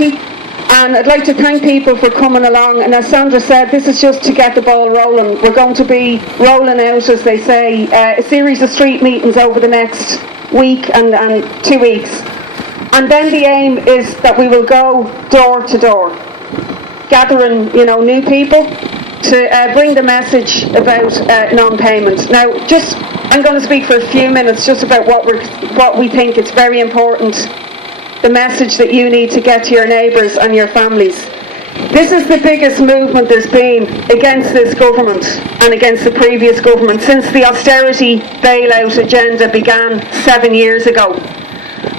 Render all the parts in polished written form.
And I'd like to thank people for coming along, and as Sandra said, this is just to get the ball rolling. We're going to be rolling out, as they say, a series of street meetings over the next week and 2 weeks. And then the aim is that we will go door to door, gathering, new people to bring the message about non-payment. Now, I'm going to speak for a few minutes just about what we think it's very important, the message that you need to get to your neighbours and your families. This is the biggest movement there's been against this government and against the previous government since the austerity bailout agenda began 7 years ago.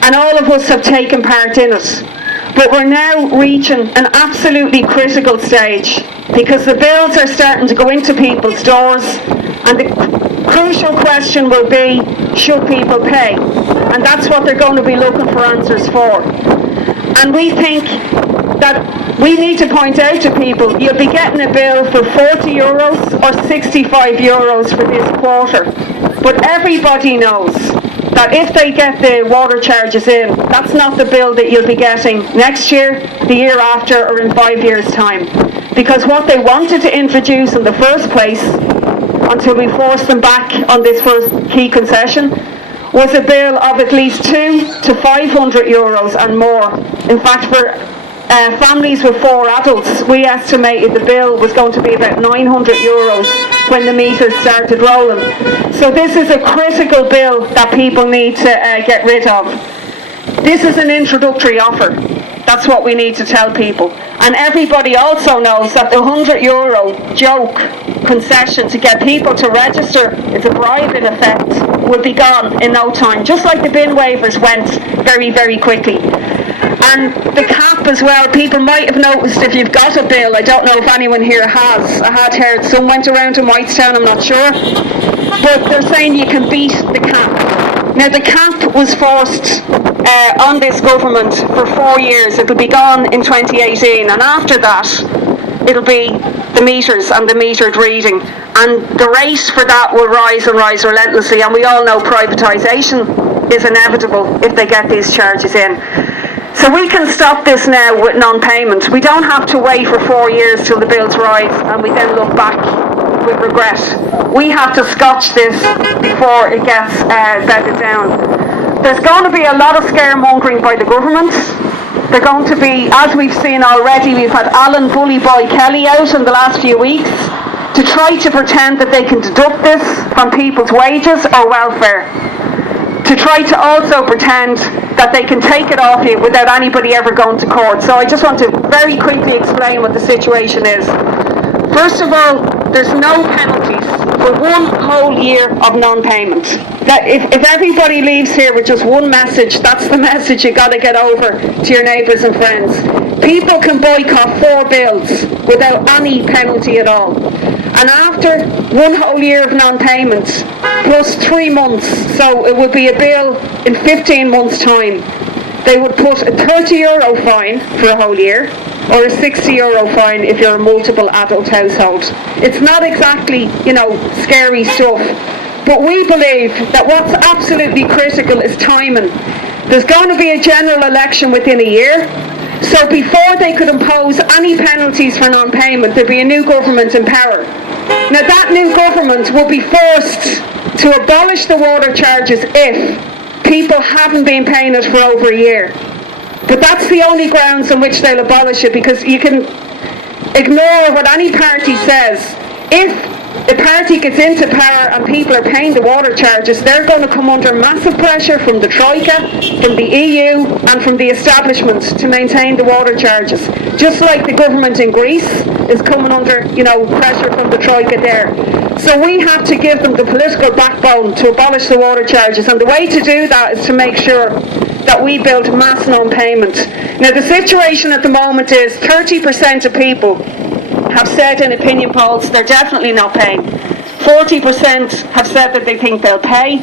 And all of us have taken part in it. But we're now reaching an absolutely critical stage because the bills are starting to go into people's doors, and the crucial question will be, should people pay? And that's what they're going to be looking for answers for. And we think that we need to point out to people, you'll be getting a bill for €40 or €65 for this quarter. But everybody knows that if they get the water charges in, that's not the bill that you'll be getting next year, the year after, or in 5 years' time. Because what they wanted to introduce in the first place, until we forced them back on this first key concession, was a bill of at least €200 to €500 and more. In fact, for families with 4 adults, we estimated the bill was going to be about €900 when the meters started rolling. So this is a critical bill that people need to get rid of. This is an introductory offer. That's what we need to tell people. And everybody also knows that the €100 joke concession to get people to register, it's a bribe in effect, will be gone in no time, just like the bin waivers went very, very quickly. And the cap as well, people might have noticed if you've got a bill, I don't know if anyone here has, I had heard some went around in Whitestown, I'm not sure, but they're saying you can beat the cap. Now the cap was forced on this government for 4 years. It will be gone in 2018, and after that it'll be the meters and the metered reading, and the rate for that will rise and rise relentlessly, and we all know privatisation is inevitable if they get these charges in. So we can stop this now with non-payment. We don't have to wait for 4 years till the bills rise and we then look back with regret. We have to scotch this before it gets bedded down. There's going to be a lot of scaremongering by the government. They're going to be, as we've seen already, we've had Alan Bully Boy Kelly out in the last few weeks to try to pretend that they can deduct this from people's wages or welfare. To try to also pretend that they can take it off you without anybody ever going to court. So I just want to very quickly explain what the situation is. First of all, there's no penalties for 1 whole year of non-payment. Now, if everybody leaves here with just one message, that's the message you've got to get over to your neighbours and friends. People can boycott 4 bills without any penalty at all. And after 1 whole year of non-payment, plus 3 months, so it would be a bill in 15 months' time, they would put a €30 fine for a whole year, or a €60 fine if you're a multiple adult household. It's not exactly, scary stuff. But we believe that what's absolutely critical is timing. There's going to be a general election within a year. So before they could impose any penalties for non-payment, there'd be a new government in power. Now that new government will be forced to abolish the water charges if people haven't been paying it for over a year. But that's the only grounds on which they'll abolish it, because you can ignore what any party says. If a party gets into power and people are paying the water charges, they're going to come under massive pressure from the Troika, from the EU and from the establishment to maintain the water charges. Just like the government in Greece is coming under, pressure from the Troika there. So we have to give them the political backbone to abolish the water charges, and the way to do that is to make sure that we build mass non-payment. Now the situation at the moment is 30% of people have said in opinion polls they're definitely not paying. 40% have said that they think they'll pay,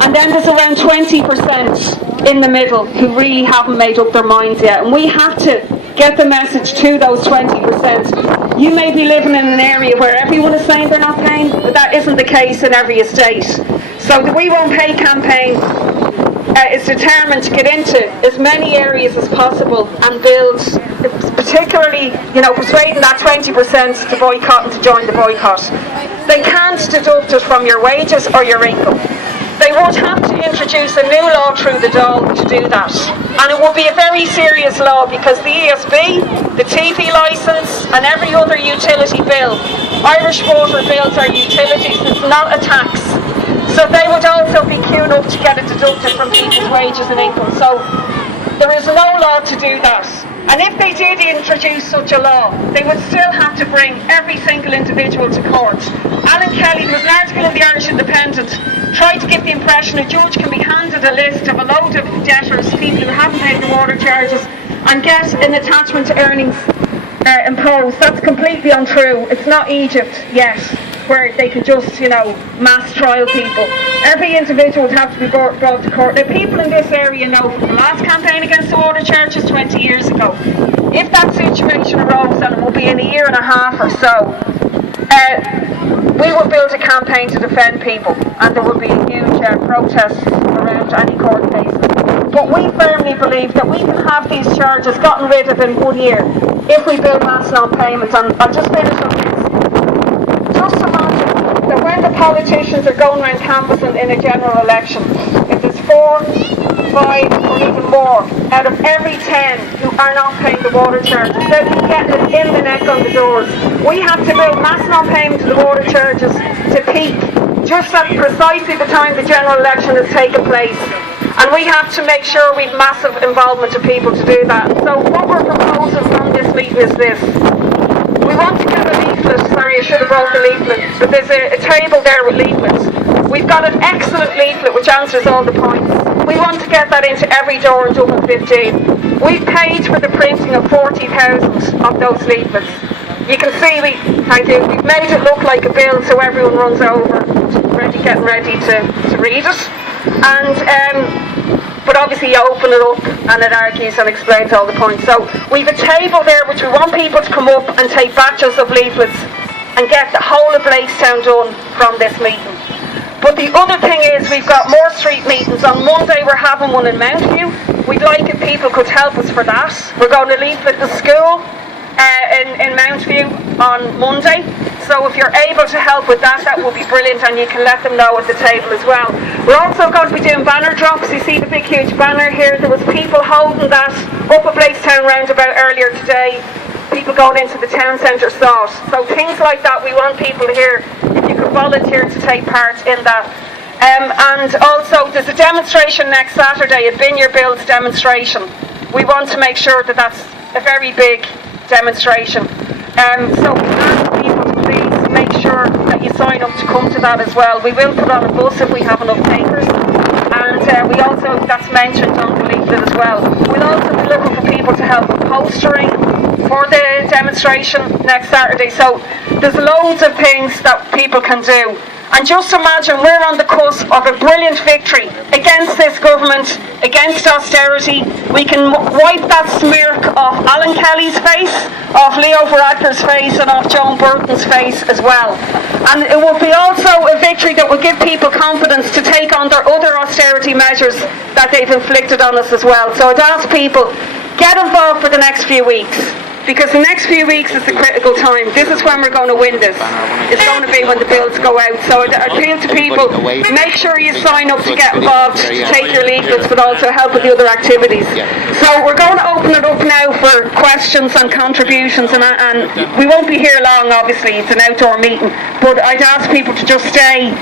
and then there's around 20% in the middle who really haven't made up their minds yet. And we have to get the message to those 20%. You may be living in an area where everyone is saying they're not paying, but that isn't the case in every estate. So the We Won't Pay campaign is determined to get into as many areas as possible and build, particularly, persuading that 20% to boycott and to join the boycott. They can't deduct it from your wages or your income. They would have to introduce a new law through the Dáil to do that. And it would be a very serious law, because the ESB, the TV licence and every other utility bill, Irish water bills are utilities, it's not a tax. So they would also be queuing up to get it deducted from people's wages and income. So there is no law to do that. And if they did introduce such a law, they would still have to bring every single individual to court. Alan Kelly, there was an article in the Irish Independent, tried to give the impression a judge can be handed a list of a load of debtors, people who haven't paid the water charges, and get an attachment to earnings imposed. That's completely untrue. It's not Egypt yet, where they can just, mass trial people. Every individual would have to be brought to court. Now, people in this area know from the last campaign against the water charges 20 years ago, if that situation arose, and it will be in a year and a half or so, we will build a campaign to defend people, and there will be a huge protest around any court cases. But we firmly believe that we can have these charges gotten rid of in 1 year if we build mass non-payments. And I'll just finish on this. Just imagine that when the politicians are going around canvassing in a general election, if there's 4, 5 or even more out of every 10 who are not paying the water charges, they'll be getting it in the neck on the doors. We have to build mass non-payment to the water charges to peak just at precisely the time the general election has taken place. And we have to make sure we've massive involvement of people to do that. So what we're proposing from this meeting is this. We want to give a leaflet, sorry I should have brought the leaflet, but there's a table there with leaflets. We've got an excellent leaflet which answers all the points. We want to get that into every door in Dublin 15. We've paid for the printing of 40,000 of those leaflets. You can see, we've made it look like a bill so everyone runs over, getting ready to read it. But obviously you open it up and it argues and explains all the points. So we've a table there which we want people to come up and take batches of leaflets and get the whole of Blakestown done from this meeting. But the other thing is we've got more street meetings. On Monday we're having one in Mountview. We'd like if people could help us for that. We're going to leaflet the school in Mountview on Monday. So if you're able to help with that, that would be brilliant, and you can let them know at the table as well. We're also going to be doing banner drops. You see the big huge banner here. There was people holding that up at Blakestown roundabout earlier today. People going into the town centre saw it. So things like that, we want people here, if you could volunteer to take part in that. And also there's a demonstration next Saturday, a Bin Your Bills demonstration. We want to make sure that that's a very big demonstration. So we ask people to please make sure that you sign up to come to that as well. We will put on a bus if we have enough papers, and we also, that's mentioned on the leaflet as well. We'll also be looking for people to help with postering for the demonstration next Saturday. So there's loads of things that people can do. And just imagine we're on the cusp of a brilliant victory against this government, against austerity. We can wipe that smirk off Alan Kelly's face, off Leo Varadkar's face, and off Joan Burton's face as well. And it will be also a victory that will give people confidence to take on their other austerity measures that they've inflicted on us as well. So I'd ask people, get involved for the next few weeks, because the next few weeks is the critical time. This is when we're going to win this. It's going to be when the bills go out. So I appeal to people, make sure you sign up to get involved, to take your leaflets, but also help with the other activities. So we're going to open it up now for questions and contributions, and we won't be here long, obviously, it's an outdoor meeting, but I'd ask people to just stay,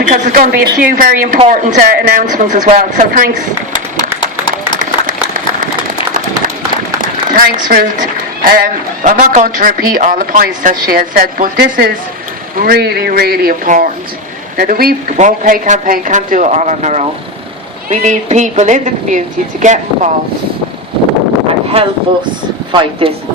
because there's going to be a few very important announcements as well. So thanks. Thanks, Ruth. I'm not going to repeat all the points that she has said, but this is really, really important. Now, the We Won't Pay campaign can't do it all on our own. We need people in the community to get involved and help us fight this.